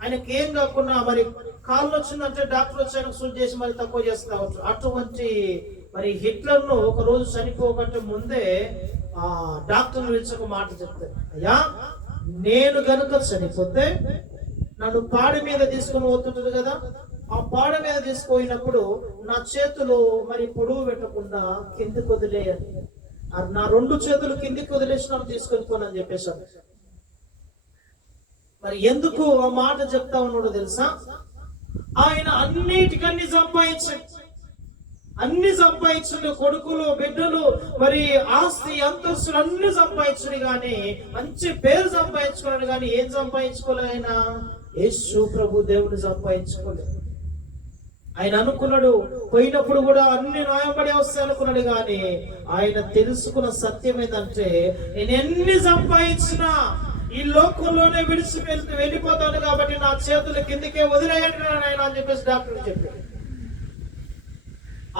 ఆయనకి ఏం కాకుండా మరి కాళ్ళు వచ్చిందంటే డాక్టర్ వచ్చి ఆయనకు సూట్ చేసి మరి తక్కువ చేస్తా ఉంటారు. అటువంటి మరి హిట్లర్ను ఒక రోజు చనిపోకంటే ముందే డాక్టర్ని పిలిచి ఒక మాట చెప్తారు, అయ్యా నేను గనుక చనిపోతే నన్ను పాడి మీద తీసుకొని పోతుంటది కదా, ఆ పాడ మీద తీసుకుపోయినప్పుడు నా చేతులు మరి పొడుగు పెట్టకుండా కిందికి వదిలేయాలి, నా 2 చేతులు కిందికి వదిలేసి నన్ను తీసుకొని పోనని చెప్పేశాను. మరి ఎందుకు ఆ మాట చెప్తా ఉన్నాడో తెలుసా? ఆయన అన్నిటికన్నీ సంపాదించండి, కొడుకులు బిడ్డలు మరి ఆస్తి అంతస్తులు అన్ని సంపాదించుడు, కానీ మంచి పేరు సంపాదించుకున్నాడు, కానీ ఏం సంపాదించుకోలే ఆయన? యేసు ప్రభు దేవుని సంపాదించుకోలేదు. ఆయన అనుకున్నాడు పోయినప్పుడు కూడా అన్ని న్యాయపడి వస్తాయి అనుకున్నాడు, కానీ ఆయన తెలుసుకున్న సత్యం ఏంటంటే నేను ఎన్ని సంపాదించినా ఈ లోకంలోనే వెళ్ళిపోతాను, కాబట్టి నా చేతుల కిందకే వదిలేయండి ఆయన అని చెప్పేసి డాక్టర్ చెప్పాడు.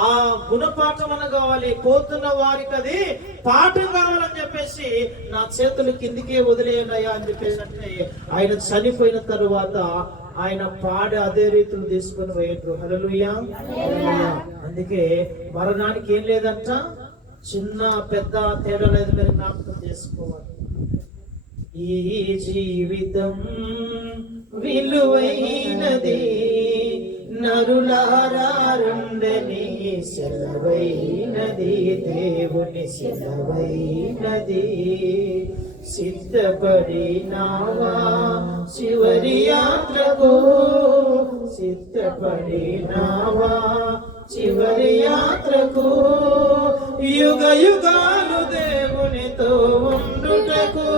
ఆ గుణపాఠం అన్న కావాలి, పోతున్న వారికి అది పాఠం కావాలని చెప్పేసి నా చేతులు కిందికే వదిలేయండి అయ్యా అని చెప్పేసి అంటే ఆయన చనిపోయిన తరువాత ఆయన పాడి అదే రీతులు తీసుకుని పోయారు. హల్లెలూయా. అందుకే మరణానికి ఏం లేదంట, చిన్న పెద్ద తేడా లేదు. మీరు జ్ఞాపకం చేసుకోవాలి. ఈ జీవితం విలువైనది నరులారా రుండని సెలవైనది, దేవుని సెలవైనది. సిద్ధపడినావా చివరి యాత్రకు, సిద్ధపడినావా చివరి యాత్రకు, యుగ యుగాలు దేవునితో ఉండుటకు,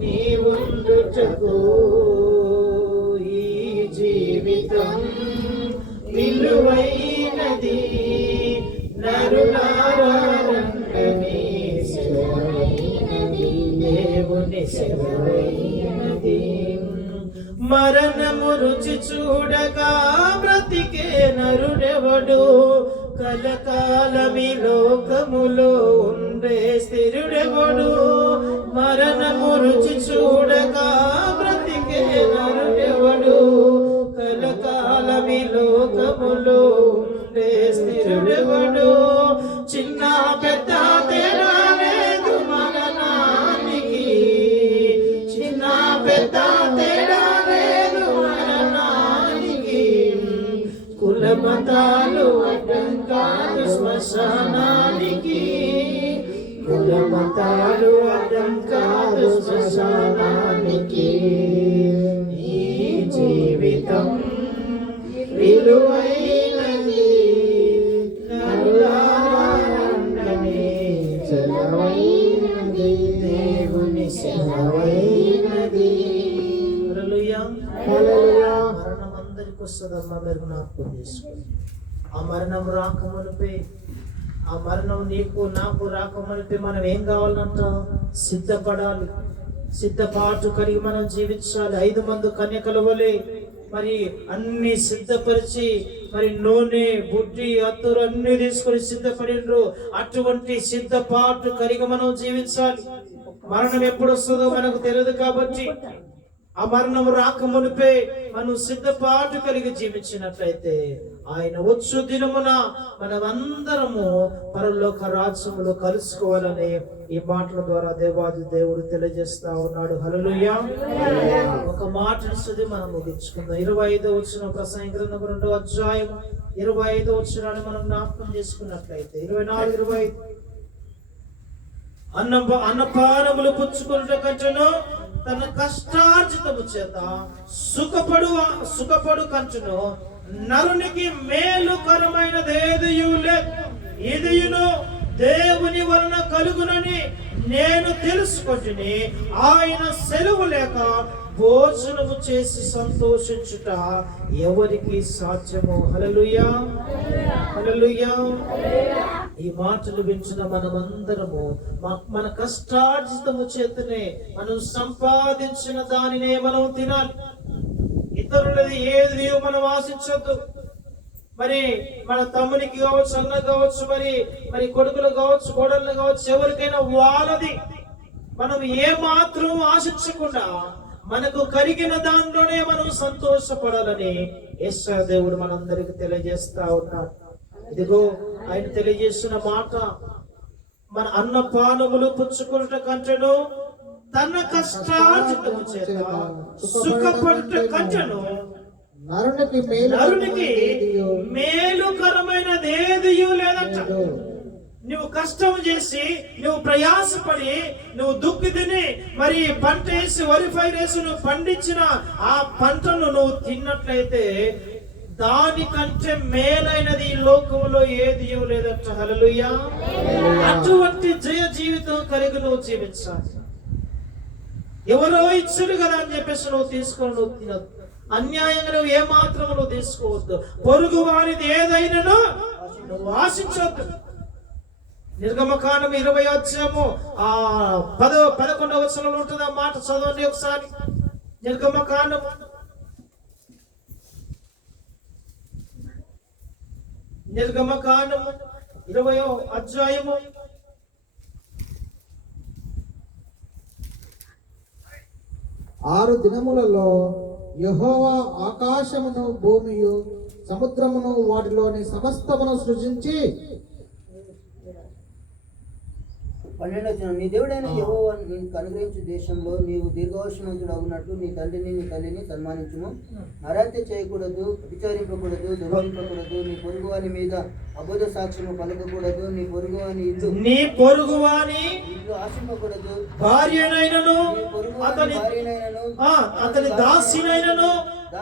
నీ ఉండుటకు. ఈ జీవితం విలువైనది నరులారా రుండని సెలవైనది, దేవుని సెలవైనది. మరణము రుచి చూడగా బ్రతికే నరుడెవడు, కలకాలమి లోకములో ఉండ స్థిరుడెవడు మరణము రుచి చూడగా బ్రతికే నరుడెవడు కలకాలమి లోకములో స్థిరుడెవడు చిన్న పెద్ద తేడా లేదు మరణానికి చిన్న పెద్ద తేడా లేదు మరణానికి కులమతాలు అడ్డం కాదు శ్మశానానికి కులమతాలు అడ్డం కాదు శ్మశానానికి ఈ జీవితం విలువైనది నరులారండని సెలవైనది దేవుని సెలవైనది. హల్లెలూయా హల్లెలూయా. మరణం అందరికి వస్తుందమ్మా, మీరు జ్ఞాపకం చేసుకోండి. ఆ మరణం రాకమునిపై, ఆ మరణం నీకు నాకు రాకమునిపై మనం ఏం కావాలంట? సిద్ధపడాలి. సిద్ధపాటు కలిగి మనం జీవించాలి. 5 మంది కన్యకల వలె మరి అన్ని సిద్ధపరిచి మరి నూనె బుడ్డి అత్తురు అన్ని తీసుకొని సిద్ధపడిండ్రు. అటువంటి సిద్ధపాటు కలిగి మనం జీవించాలి. మరణం ఎప్పుడు వస్తుందో మనకు తెలియదు కాబట్టి ఆ మరణం రాకమునిపే మనం సిద్ధపాటు కలిగి జీవించినట్లయితే ఆయన వచ్చు దినమున మనమందరము పరలోక రాజ్యములో కలుసుకోవాలని ఈ మాటల ద్వారా దేవాది దేవుడు తెలియజేస్తా ఉన్నాడు. హల్లెలూయా. ఒక మాట ఇస్తుంది మనం ముగించుకుందాం. 25వ వచనం ప్రసంగి గ్రంథం 2వ అధ్యాయం 25వ వచనాన్ని మనం జ్ఞాపకం చేసుకున్నట్లయితే 24, 25 అన్నపానములు పుచ్చుకున్నట కంటను తన కష్టార్జితము చేత సుఖపడు కంటును నరునికి మేలుకరమైనదేదియు లేదు. ఇదియును దేవుని వలన కలుగునని నేను తెలుసుకొని ఆయన సెలవు లేక భోజనము చేసి సంతోషించుట ఎవరికి సాధ్యము? హల్లెలూయా, హల్లెలూయా. ఈ మాటలు వింటున్న మనమందరము మన కష్టార్జితము చేతనే మనం సంపాదించిన దానినే మనం తినాలి. ఇతరులది ఏది మనం ఆశించొద్దు. మరి మన తమ్మునికి కావచ్చు, అన్న కావచ్చు, మరి కొడుకులు కావచ్చు, కోడళ్ళు కావచ్చు, ఎవరికైనా వాళ్ళది మనం ఏ మాత్రం ఆశించకుండా మనకు కలిగిన దాంట్లోనే మనం సంతోషపడాలని యేసు దేవుడు మనందరికి తెలియజేస్తా ఉన్నాడు. ఇదిగో ఆయన తెలియజేసిన మాట, మన అన్నపానములు పుచ్చుకున్నట కంటెను తన కష్టార్జితము చేత సుఖపడుట కంటెను నరునికి మేలుకరమైనదేదియు లేదంట. నువ్వు కష్టం చేసి, నువ్వు ప్రయాసపడి, నువ్వు దుక్కి తిని మరి పంట వేసి వరి పైరేసి నువ్వు పండించిన ఆ పంటను నువ్వు తిన్నట్లయితే దానికంటే మేలైనది ఈ లోకంలో ఏది లేదంట. హల్లెలూయా. అటువంటి జయ జీవితం కలిగి నువ్వు జీవించాలి. ఎవరో ఇచ్చుడు కదా అని చెప్పేసి నువ్వు తీసుకొని నువ్వు తినద్దు. అన్యాయంగా నువ్వు ఏమాత్రం నువ్వు తీసుకోవద్దు. పొరుగు వారిది ఏదైనానో నువ్వు ఆశించవద్దు. నిర్గమకాండం 20వ అధ్యాయము 11వ వచనంలో ఉంటుంది. ఆ మాట చదవండి ఒకసారి. నిర్గమకాండం 20వ అధ్యాయము 6 దినములలో యెహోవా ఆకాశమును భూమియు సముద్రమును వాటిలోని సమస్తమును సృజించి 12 నీ దేవుడైన యెహోవా నీకు అనుగ్రహించు దేశంలో నీవు దీర్ఘాయుష్మంతుడు అవునట్లు నీ తల్లిని సన్మానించుము. అరాత్య చేయకూడదు, విచారింపకూడదు, దుర్వింపకూడదు, నీ పొరుగువాని మీద అబద్ధ సాక్ష్యము పలకకూడదు, నీ పొరుగువాని ఇల్లు ఆశింపకూడదు, భార్యనైనను అతని దాసినైనను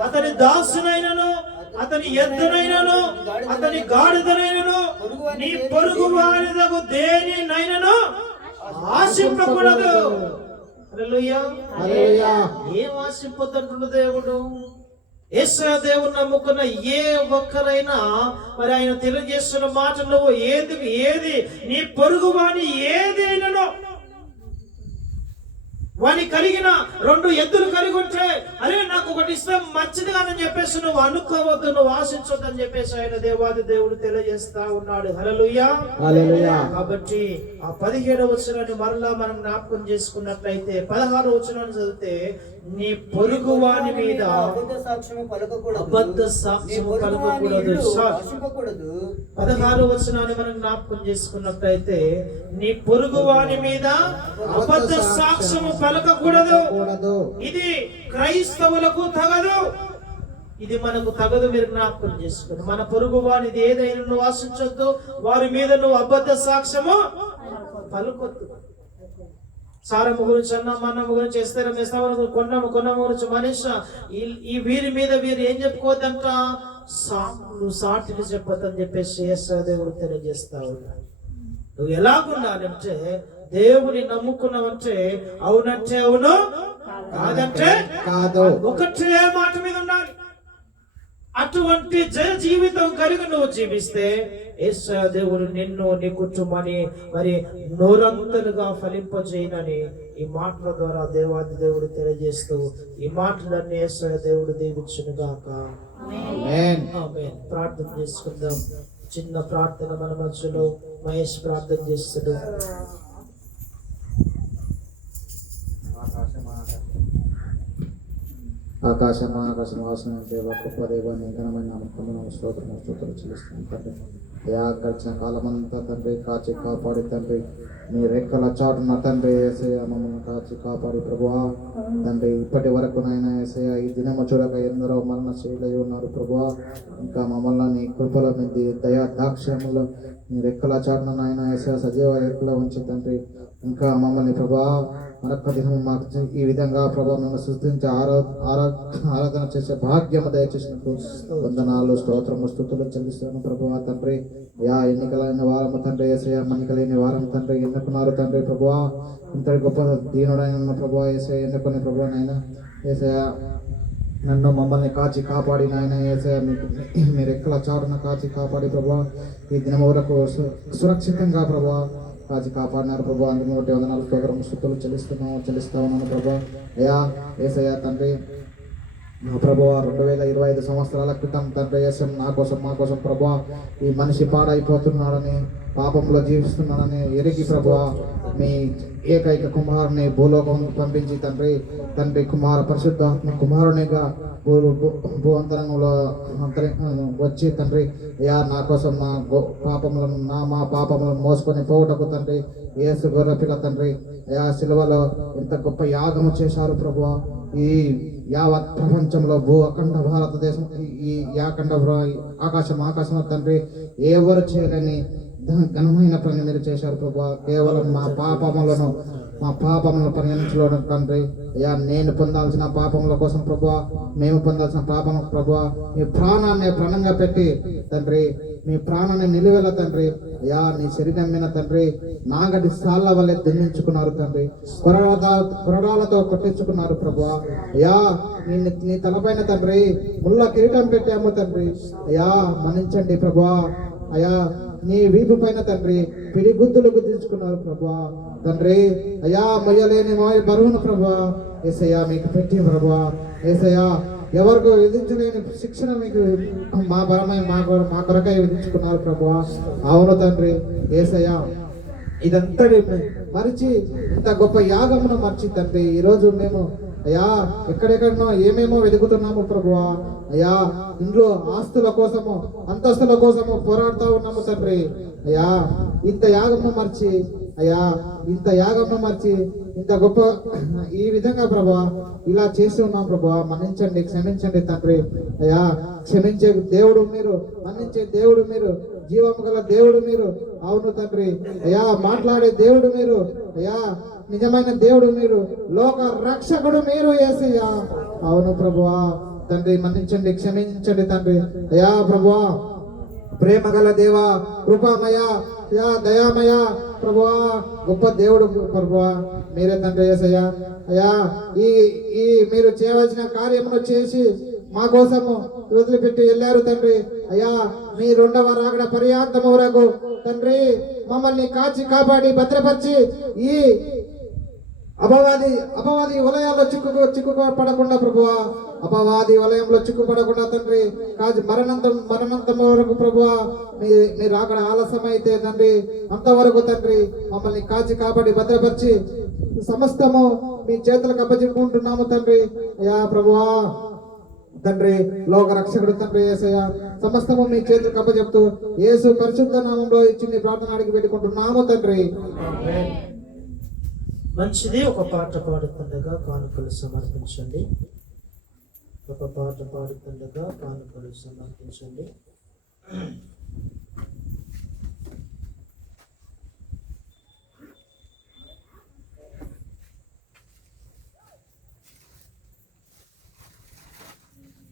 అతని దాసునైనను అతని ఎద్దునైనను అతని గాడిదనైనను నీ పొరుగు వారిదగు దేనినైనను ఆశింపకూడదు. హల్లెలూయా. ఏం ఆశింపొద్దంటున్న దేవుడు? యేసయ్య దేవుని నమ్ముకున్న ఏ ఒక్కరైనా మరి ఆయన తెలియజేస్తున్న మాట, నువ్వు ఏది నీ పొరుగు వాని ఏదైనానో వాని కలిగిన 2 ఎద్దులు కలిగి ఉంటే అరే నాకు ఒకటి ఇస్తే మంచిది అని చెప్పేసి నువ్వు అనుకోవద్దు, నువ్వు ఆశించొద్దు అని చెప్పేసి ఆయన దేవాది దేవుడు తెలియజేస్తా ఉన్నాడు. హల్లెలూయా. కాబట్టి ఆ 17వ వచనాన్ని మరలా మనం జ్ఞాపకం చేసుకున్నట్లయితే 16వ వచనాన్ని చదివితే నీ పొరుగు వాని మీద అబద్ధ సాక్ష్యము పలకకూడదు. 16వ వచనాన్ని మనం జ్ఞాపకం చేసుకున్నట్లయితే నీ పొరుగు వాని మీద అబద్ధ సాక్ష్యము పలకకూడదు. ఇది క్రైస్తవులకు తగదు, ఇది మనకు తగదు. మీరు జ్ఞాపకం చేసుకుని మన పొరుగు వానిది ఏదైనా నువ్వు ఆశించొద్దు, వారి మీద నువ్వు అబద్ధ సాక్ష్యము పలుకొద్దు. సారమ్మ గురించి అన్న మన్నమ్మ గురించి ఎస్తేరం ఇస్తామని కొన్నమ్మ గురించి మనిషి ఈ వీరి మీద వీరు ఏం చెప్పుకోవద్దంట, నువ్వు సాటిని చెప్పొద్దని చెప్పేసి దేవుడు తెలియజేస్తా ఉన్నాడు. నువ్వు ఎలాగుండాలంటే దేవుని నమ్ముకున్నావంటే అవునంటే అవును, కాదంటే కాదు, ఒకటే మాట మీద ఉండాలి. అటువంటి జయ జీవితం కలిగి నువ్వు జీవిస్తే యేసయ్య దేవుడు నిన్ను నీ కుటుంబాన్ని మరి నూరంతలుగా ఫలింపజేయనని ఈ మాటల ద్వారా దేవాది దేవుడు తెలియజేస్తూ ఈ మాటలన్నీ యేసయ్య దేవుడు దీవించును గాక. ఆమేన్. ప్రార్థన చేసుకుందాం. చిన్న ప్రార్థన మన మధ్యలో మహేష్ ప్రార్థన చేస్తాడు. ఆకాశం వాసన దేవ గొప్ప దేవ నీ ఘనమైన నామమున స్తోత్రము చెల్లిస్తున్నాం తండ్రి. అయా గడిచిన కాలమంతా తండ్రి కాచి కాపాడి తండ్రి నీ రెక్కల చాటున తండ్రి యేసయ్య మమ్మల్ని కాచి కాపాడి ప్రభువా తండ్రి ఇప్పటి వరకు నాయన యేసయ్య ఈ దినము చూడక ఎందరో మరణశీలై ఉన్నారు ప్రభువా. ఇంకా మమ్మల్ని నీ కృపల మీద దయా దాక్ష్యములు నీ రెక్కల చాటున నాయన యేసయ్య సజీవ రెక్కల ఉంచి తండ్రి ఇంకా మమ్మల్ని ప్రభువా మరొక దినం మాకు ఈ విధంగా ప్రభావ మేము సృష్టించి ఆరాధన చేసే భాగ్యం దయచేసినట్టు వందనాలు స్తోత్రము స్తుతులు చెల్లిస్తాను ప్రభువా తండ్రి. యా ఎన్నికలైన వారము తండ్రి యేసయ్య మన్నికలేని వారం తండ్రి ఎన్నుకున్నారు తండ్రి ప్రభువా. ఇంతటి గొప్ప దీనుడైన ప్రభువా యేసయ్య ఎన్నుకునే ప్రభువా నాయన యేసయ్య నన్ను మమ్మల్ని కాచి కాపాడి నాయన యేసయ్య మీరు ఎక్కల చాటున కాచి కాపాడి ప్రభువా ఈ దినం వరకు సురక్షితంగా ప్రభువా కాచి కాపాడినారు ప్రభు. అందుకు ఒకటి వందనాలు స్తోత్రము స్తుతులు చెల్లిస్తా ఉన్నాను ప్రభు. అయ్యా యేసయ్య తండ్రి నా ప్రభువా 2025 సంవత్సరాల క్రితం తండ్రి యేసు మా కోసం ప్రభువా ఈ మనిషి పాడైపోతున్నాడని పాపంలో జీవిస్తున్నాడని ఎరిగి ప్రభువా మీ ఏకైక కుమారుని భూలోకం పంపించి తండ్రి కుమార పరిశుద్ధాత్మ కుమారునిగా భూ అంతరంగంలో వచ్చి తండ్రి అయ్యా నా కోసం మా పాపములను మోసుకొని పోవుటకు తండ్రి యేసు గొర్రెపిల్ల తండ్రి అయ్యా సిలువలో ఎంత గొప్ప యాగము చేశారు ప్రభువా. ఈ యావత్ ప్రపంచంలో అఖండ భారతదేశం ఈ యాఖండ ఆకాశంలో తండ్రి ఎవరు చేయలేని ఘనమైన పని మీరు చేశారు ప్రభువా. కేవలం మా పాపములను పరిగణించడం తండ్రి అయ్యా నేను పొందాల్సిన పాపముల కోసం ప్రభువా మేము పొందాల్సిన పాపం ప్రభువా మీ ప్రాణాన్ని ప్రాణంగా పెట్టి తండ్రి మీ ప్రాణాన్ని నిలువెల తండ్రి అయ్యా నీ శరీరం మీద తండ్రి నాగటి సాళ్ళ వల్లే దండించుకున్నారు తండ్రి, కొరడాలతో కొట్టించుకున్నారు ప్రభువా. అయ్యా నీ తలపైన తండ్రి ముళ్ళ కిరీటం పెట్టాము తండ్రి అయ్యా మన్నించండి ప్రభువా. అయ్యా నీ వీపు పైన తండ్రి పిడిగుద్దులు గుద్దించుకున్నారు ప్రభువా తండ్రి అయ్యా మొయ్యలేని బరువును ప్రభువా యేసయ్యా మీకు పెట్టి ప్రభువా యేసయ్యా ఎవరికి విధించలేని శిక్షణ మీకు మా బలమై మా కొరకై విధించుకున్నారు ప్రభువా. అవును తండ్రి యేసయ్యా ఇదంతటి మరిచి ఇంత గొప్ప యాగమును మర్చి తండ్రి ఈరోజు మేము అయ్యా ఎక్కడెక్కడనో ఏమేమో వెతుకుతున్నాము ప్రభువా. అయ్యా ఇంట్లో ఆస్తుల కోసము అంతస్తుల కోసము పోరాడుతూ ఉన్నాము తండ్రి. అయ్యా ఇంత యాగమును మర్చి ఇంత గొప్ప ఈ విధంగా ప్రభువా ఇలా చేస్తూ ఉన్నాం ప్రభువా. మన్నించండి, క్షమించండి తండ్రి. అయ్యా క్షమించే దేవుడు మీరు, మన్నించే దేవుడు మీరు, జీవము గల దేవుడు మీరు. అవును తండ్రి అయ్యా మాట్లాడే దేవుడు మీరు, అయ్యా నిజమైన దేవుడు మీరు, లోక రక్షకుడు మీరు యేసయ్యా. అవును ప్రభువా తండ్రి మన్నించండి, క్షమించండి తండ్రి. అయ్యా ప్రభువా ప్రేమ గల దేవా, కృపామయ, దయామయ ప్రభువా, గొప్ప దేవుడు ప్రభువా మీరే తండ్రి యేసయ్యా. అయ్యా ఈ మీరు చేయవలసిన కార్యమును చేసి మా కోసము వదిలిపెట్టి వెళ్ళారు తండ్రి. అయ్యా మీ 2వ రాకడ పర్యాంతము వరకు తండ్రి మమ్మల్ని కాచి కాపాడి భద్రపరిచి ఈ అపవాది వలయాల్లో చిక్కు పడకుండా ప్రభువా, అపవాది వలయంలో చిక్కు పడకుండా తండ్రి, మరణంతం వరకు ప్రభువా, మీరు అక్కడ ఆలస్యం అయితే తండ్రి అంతవరకు తండ్రి మమ్మల్ని కాచి కాపాడి భద్రపరిచి సమస్తము మీ చేతులకు అప్పచెప్పుకుంటున్నాము తండ్రి. అయ్యా ప్రభువా తండ్రి, లోక రక్షకుడు తండ్రి యేసయ్య, సమస్తము మీ చేతులకు అప్పచెప్తూ యేసు పరిశుద్ధ నామంలో ఇచ్చి మీ ప్రార్థన అడిగి పెట్టుకుంటున్నాము తండ్రి. మంచిది. ఒక పాట పాడుతుండగా కానుకలు సమర్పించండి. ఒక పాట పాడుతుండగా కానుకలు సమర్పించండి.